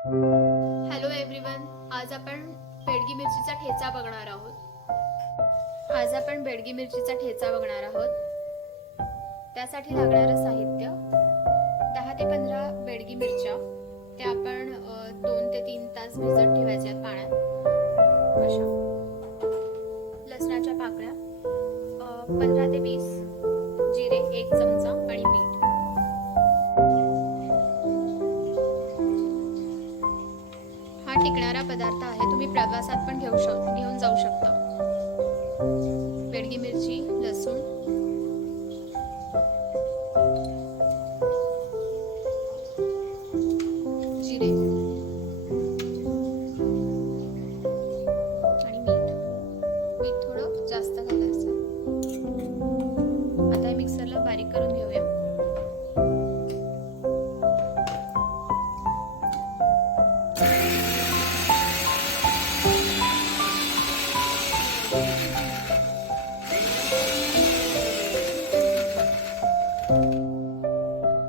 Hello everyone, आज आपण बेडगी मिरचीचा ठेचा बघणार आहोत. त्यासाठी लागणारं साहित्य 10 ते 15 बेडगी मिरच्या. त्या आपण 2 ते 3 तास भिजत ठेवायच्या पाण्यात. अशा लसणाच्या पाकळ्या 15 ते 20, जिरे 1 चमचा आणि मीठ. हा टिकणारा पदार्थ आहे, तुम्ही प्रवासात पण घेऊन जाऊ शकता. बेडगी मिरची, लसूण, जिरे आणि मीठ थोडं जास्त घालायचं. आता हे मिक्सरला बारीक करून घेऊया.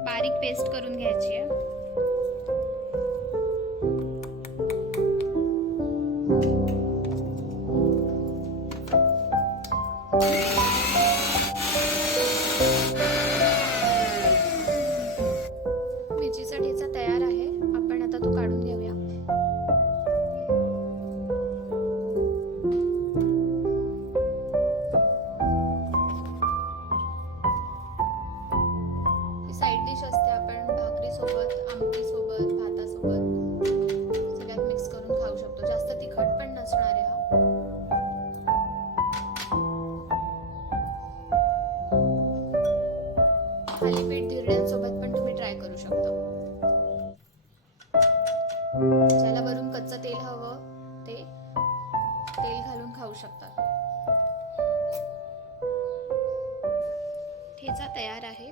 बारीक पेस्ट करून घ्यायची आहे. मिरचीचा ठेचा तयार आहे. आपण आता तो काढून घेऊया. साईड डिश असते, आपण भाकरी सोबत, आमटी सोबत, भातासोबत सगळ्यात मिक्स करून खाऊ शकतो. जास्त तिखट पण नसणार आहे हा. थालीपीठ धिरड्यांसोबत पण तुम्ही ट्राय करू शकता. ज्याला वरून कच्चं तेल हवं ते तेल घालून खाऊ शकतात. ठेचा तयार आहे.